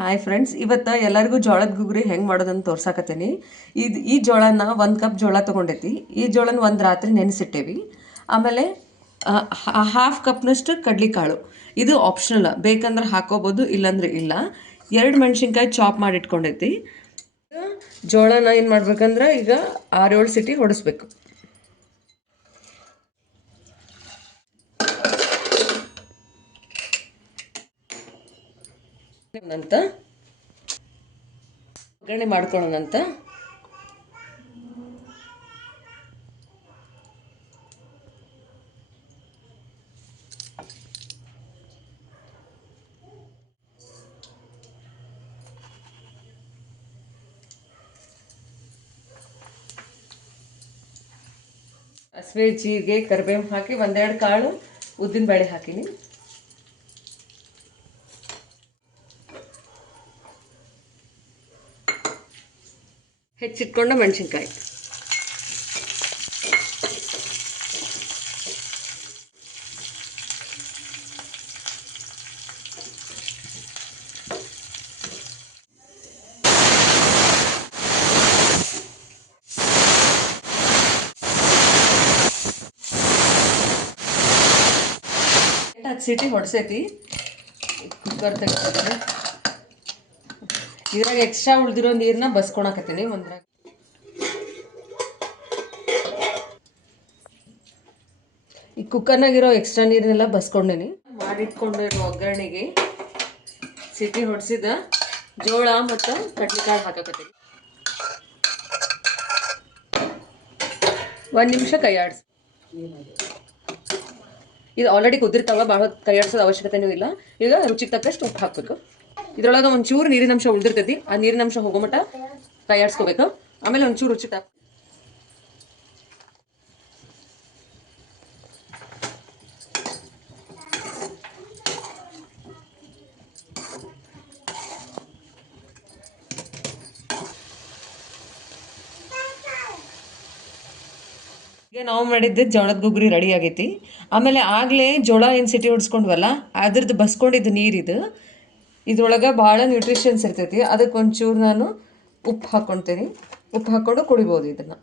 Hi friends, ಇವತ್ತು ಎಲ್ಲರಿಗೂ ಜೋಳದ ಗುಗ್ರಿ ಹೆಂಗೆ ಮಾಡೋದಂತ ತೋರ್ಸಾಕತ್ತೀನಿ. ಈ ಜೋಳನ 1 ಕಪ್ ಜೋಳ ತೊಗೊಂಡೈತಿ. ಈ ಜೋಳನ ಒಂದು ರಾತ್ರಿ ನೆನೆಸಿಟ್ಟೇವಿ. ಆಮೇಲೆ ಹಾಫ್ ಕಪ್ನಷ್ಟು ಕಡ್ಲಿಕಾಳು. ಇದು ಆಪ್ಷನಲ್, ಬೇಕಂದ್ರೆ ಹಾಕೋಬೋದು, ಇಲ್ಲಾಂದ್ರೆ ಇಲ್ಲ. 2 ಮೆಣಸಿನ್ಕಾಯಿ ಚಾಪ್ ಮಾಡಿ ಇಟ್ಕೊಂಡೈತಿ. ಜೋಳನ ಏನು ಮಾಡ್ಬೇಕಂದ್ರೆ ಈಗ 6-7 ಸಿಟಿ ಹೊಡಿಸ್ಬೇಕು. ನಂತ ಒಗ್ಗರಣೆ ಮಾಡ್ಕೊಳ್ಳೋಣಂತ. ಸಾಸಿವೆ, ಜೀರಿಗೆ, ಕರಿಬೇವು ಹಾಕಿ 1-2 ಕಾಳು ಉದ್ದಿನ ಬೇಳೆ ಹಾಕಿನಿ. ಹೆಚ್ಚಿಟ್ಕೊಂಡ ಮೆಣಸಿನ್ಕಾಯಿ, ಸಿಟಿ ಹೊಡ್ಸೈತಿ. ಕುಕ್ಕರ್ ತೆಗೆದಿದ್ದೀನಿ. ಇದ್ರಾಗ ಎಕ್ಸ್ಟ್ರಾ ಉಳಿದಿರೋ ನೀರನ್ನ ಬಸ್ಕೊಳಕತ್ತೀನಿ. ಒಂದ್ರಾಗ ಈ ಕುಕ್ಕರ್ನಾಗಿರೋ ಎಕ್ಸ್ಟ್ರಾ ನೀರನ್ನೆಲ್ಲ ಬಸ್ಕೊಂಡೇನಿ. ಮಾಡಿಟ್ಕೊಂಡಿರೋ ಒಗ್ಗರಣೆಗೆ ಸಿಟಿ ಹೊಡ್ಸಿದ ಜೋಳ ಮತ್ತು ಕಡ್ಲಿಕಾಳು ಹಾಕಕತ್ತೀನಿ. 1 ನಿಮಿಷ ಕೈ ಆಡಿಸಿ. ಇದು ಆಲ್ರೆಡಿ ಕುದಿರ್ತಾವ, ಭಾಳ ಕೈ ಆಡಿಸೋದು ಅವಶ್ಯಕತೆನೂ ಇಲ್ಲ. ಈಗ ರುಚಿಗೆ ತಕ್ಕಷ್ಟು ಉಪ್ಪು ಹಾಕಬೇಕು. ಇದ್ರೊಳಗೆ ಒಂಚೂರು ನೀರಿನ ಅಂಶ ಉಳಿದಿರ್ತೈತಿ. ಆ ನೀರಿನ ಅಂಶ ಹೋಗೋ ಮಟ್ಟ ಕೈ ಆಡಿಸ್ಕೋಬೇಕು. ಆಮೇಲೆ ಒಂಚೂರು ರುಚಿ ತಕ್ಕ ಈಗ ನಾವು ಮಾಡಿದ್ದು ಜೋಳದ ಗುಗ್ರಿ ರೆಡಿ ಆಗೈತಿ. ಆಮೇಲೆ ಆಗಲೇ ಜೋಳ ಏನು ಸಿಟಿ ಹೊಡ್ಸ್ಕೊಂಡ್ವಲ್ಲ, ಅದ್ರದ್ದು ಬಸ್ಕೊಂಡಿದ್ದು ನೀರಿದು. ಇದ್ರೊಳಗೆ ಭಾಳ ನ್ಯೂಟ್ರಿಷನ್ಸ್ ಇರ್ತೈತಿ. ಅದಕ್ಕೆ ಒಂಚೂರು ನಾನು ಉಪ್ಪು ಹಾಕ್ಕೊಳ್ತೀನಿ. ಉಪ್ಪು ಹಾಕ್ಕೊಂಡು ಕುಡಿಬೋದು ಇದನ್ನು.